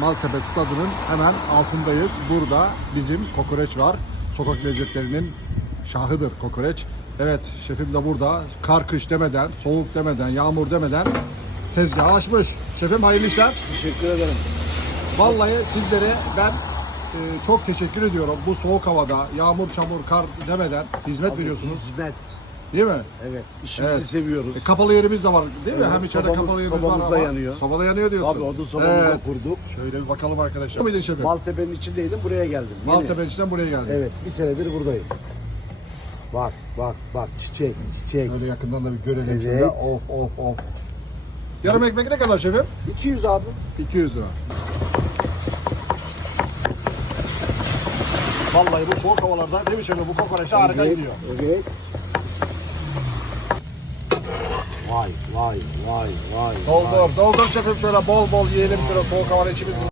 Maltepe stadının hemen altındayız. Burada bizim kokoreç var. Sokak lezzetlerinin şahıdır kokoreç. Evet şefim de burada. Kar kış demeden, soğuk demeden, yağmur demeden tezgahı açmış. Şefim hayırlı işler. Teşekkür ederim. Vallahi sizlere ben e, çok teşekkür ediyorum. Bu soğuk havada yağmur, çamur, kar demeden hizmet veriyorsunuz. Hizmet. Değil mi? Evet. İşimizi Evet. seviyoruz. E, kapalı yerimiz de var değil mi? Evet, Hem içeride sobamız- kapalı yerimiz var sobamız da ama yanıyor. sobada yanıyor diyorsun. Abi odun sobamızı Evet. kurduk. Şöyle bir bakalım arkadaşlar. Mıydın şefim? Maltepe'nin içindeydim buraya geldim. Yeni. Maltepe'nin içinden buraya geldim. Evet bir senedir buradayım. Bak bak bak çiçek çiçek. Şöyle yakından da bir görelim Evet. şöyle. Of of of. Yarım ekmek ne kadar şefim? 200 abi. 200 lira. Vallahi bu soğuk havalarda değil mi şefim? Bu kokoreç harika gidiyor. Evet. Vay vay vay vay. Doldur, doldur şefim şöyle bol bol yiyelim şöyle soğuk havada içimiz